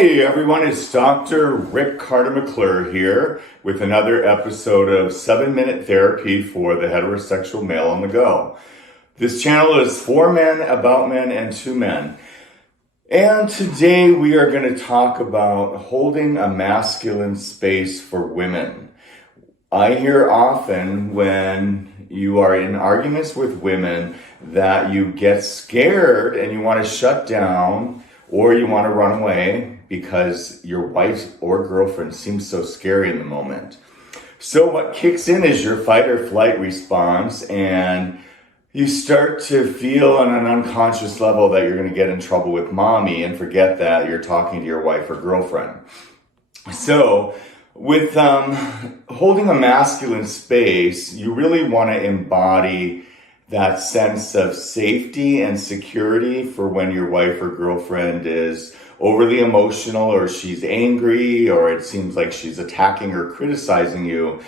Hey everyone, it's Dr. Rick Carter McClure here with another episode of 7-Minute Therapy for the Heterosexual Male on the Go. This channel is for men, about men, and to men. And today we are going to talk about holding a masculine space for women. I hear often when you are in arguments with women that you get scared and you want to shut down or you want to run away because your wife or girlfriend seems so scary in the moment. So what kicks in is your fight or flight response, and you start to feel on an unconscious level that you're going to get in trouble with mommy and forget that you're talking to your wife or girlfriend. So with holding a masculine space, you really want to embody that sense of safety and security for when your wife or girlfriend is overly emotional or she's angry or it seems like she's attacking or criticizing you.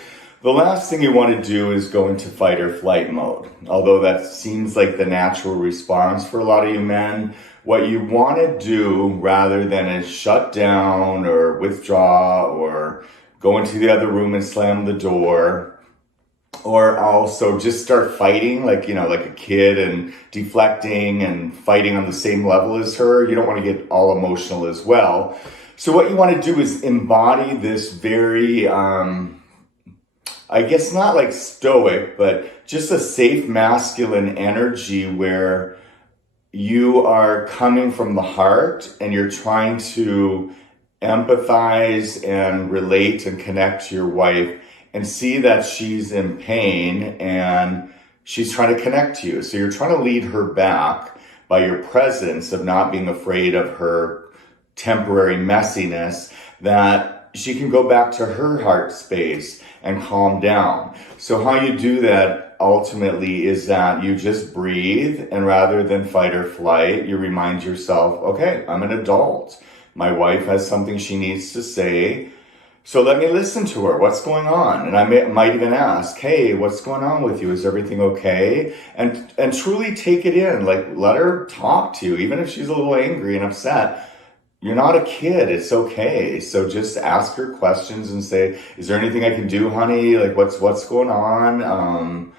The last thing you want to do is go into fight or flight mode. Although that seems like the natural response for a lot of you men, what you want to do rather than is shut down or withdraw or go into the other room and slam the door, or also just start fighting like a kid and deflecting and fighting on the same level as her. You don't want to get all emotional as well. So what you want to do is embody this very, I guess not like stoic, but just a safe masculine energy where you are coming from the heart and you're trying to empathize and relate and connect to your wife and see that she's in pain and she's trying to connect to you. So you're trying to lead her back by your presence of not being afraid of her temporary messiness, that she can go back to her heart space and calm down. So how you do that ultimately is that you just breathe, and rather than fight or flight, you remind yourself, okay, I'm an adult. My wife has something she needs to say. So let me listen to her. What's going on? And I might even ask, hey, what's going on with you? Is everything okay? And truly take it in. Like, let her talk to you. Even if she's a little angry and upset, you're not a kid. It's okay. So just ask her questions and say, is there anything I can do, honey? Like, what's going on?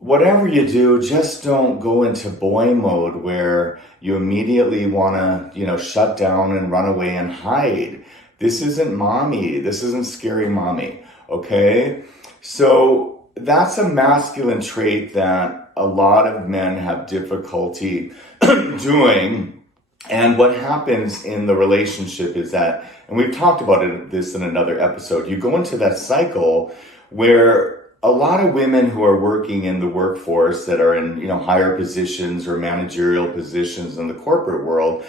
Whatever you do, just don't go into boy mode where you immediately want to, shut down and run away and hide. This isn't mommy. This isn't scary mommy. Okay? So that's a masculine trait that a lot of men have difficulty doing. And what happens in the relationship is that, and we've talked about this in another episode, you go into that cycle where a lot of women who are working in the workforce that are in, higher positions or managerial positions in the corporate world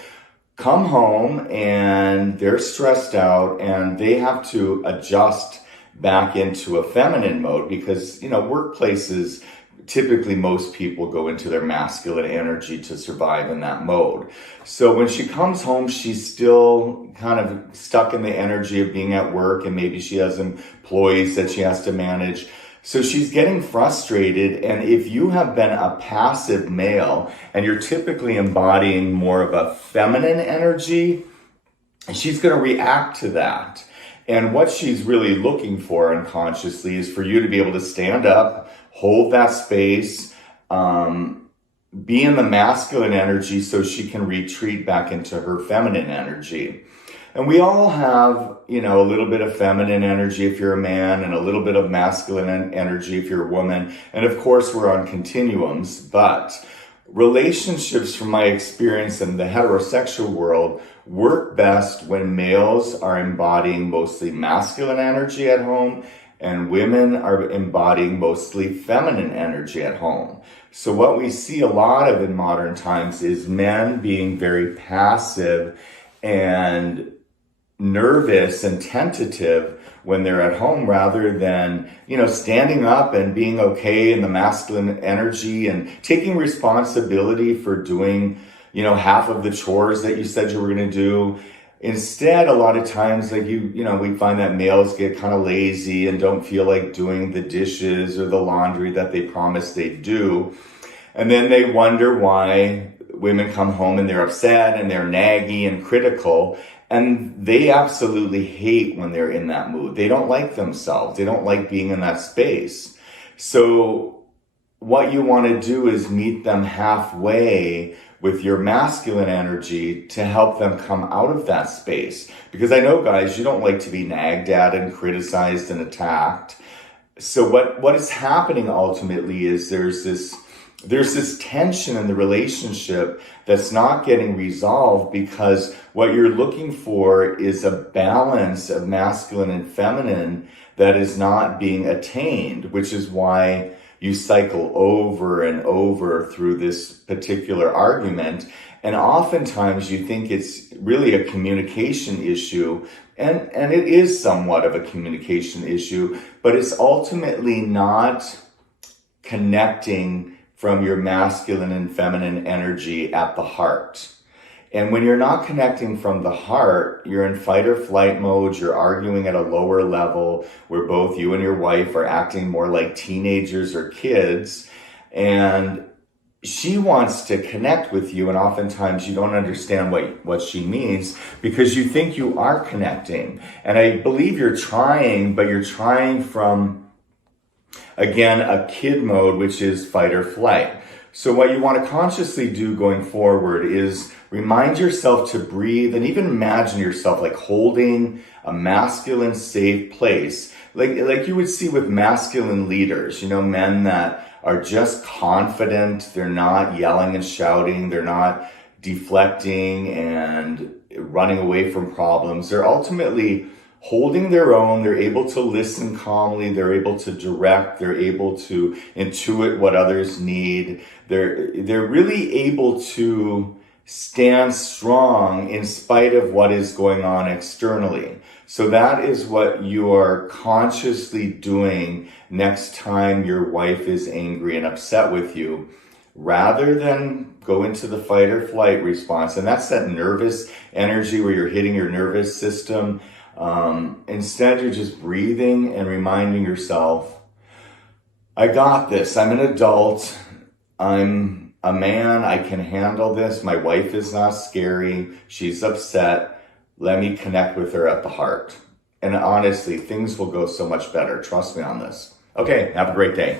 come home and they're stressed out and they have to adjust back into a feminine mode because, workplaces, typically most people go into their masculine energy to survive in that mode. So when she comes home, she's still kind of stuck in the energy of being at work, and maybe she has employees that she has to manage. So she's getting frustrated, and if you have been a passive male and you're typically embodying more of a feminine energy, she's going to react to that. And what she's really looking for unconsciously is for you to be able to stand up, hold that space, be in the masculine energy so she can retreat back into her feminine energy. And we all have, a little bit of feminine energy if you're a man and a little bit of masculine energy if you're a woman. And of course, we're on continuums, but relationships, from my experience in the heterosexual world, work best when males are embodying mostly masculine energy at home and women are embodying mostly feminine energy at home. So what we see a lot of in modern times is men being very passive and nervous and tentative when they're at home rather than, standing up and being okay in the masculine energy and taking responsibility for doing, half of the chores that you said you were going to do. Instead, a lot of times, we find that males get kind of lazy and don't feel like doing the dishes or the laundry that they promised they'd do. And then they wonder why women come home and they're upset and they're naggy and critical. And they absolutely hate when they're in that mood. They don't like themselves. They don't like being in that space. So what you want to do is meet them halfway with your masculine energy to help them come out of that space. Because I know, guys, you don't like to be nagged at and criticized and attacked. So what is happening ultimately is there's this tension in the relationship that's not getting resolved because what you're looking for is a balance of masculine and feminine that is not being attained, which is why you cycle over and over through this particular argument. And oftentimes you think it's really a communication issue, and it is somewhat of a communication issue, but it's ultimately not connecting from your masculine and feminine energy at the heart. And when you're not connecting from the heart, you're in fight or flight mode, you're arguing at a lower level where both you and your wife are acting more like teenagers or kids, and she wants to connect with you, and oftentimes you don't understand what she means because you think you are connecting. And I believe you're trying, but you're trying from, again, a kid mode, which is fight or flight. So what you want to consciously do going forward is remind yourself to breathe and even imagine yourself like holding a masculine safe place, like you would see with masculine leaders, men that are just confident. They're not yelling and shouting. They're not deflecting and running away from problems. They're ultimately holding their own. They're able to listen calmly. They're able to direct. They're able to intuit what others need. They're really able to stand strong in spite of what is going on externally. So that is what you are consciously doing next time your wife is angry and upset with you, rather than go into the fight or flight response. And that's that nervous energy where you're hitting your nervous system. Instead, you're just breathing and reminding yourself, I got this. I'm an adult. I'm a man. I can handle this. My wife is not scary. She's upset. Let me connect with her at the heart. And honestly, things will go so much better. Trust me on this. Okay, have a great day.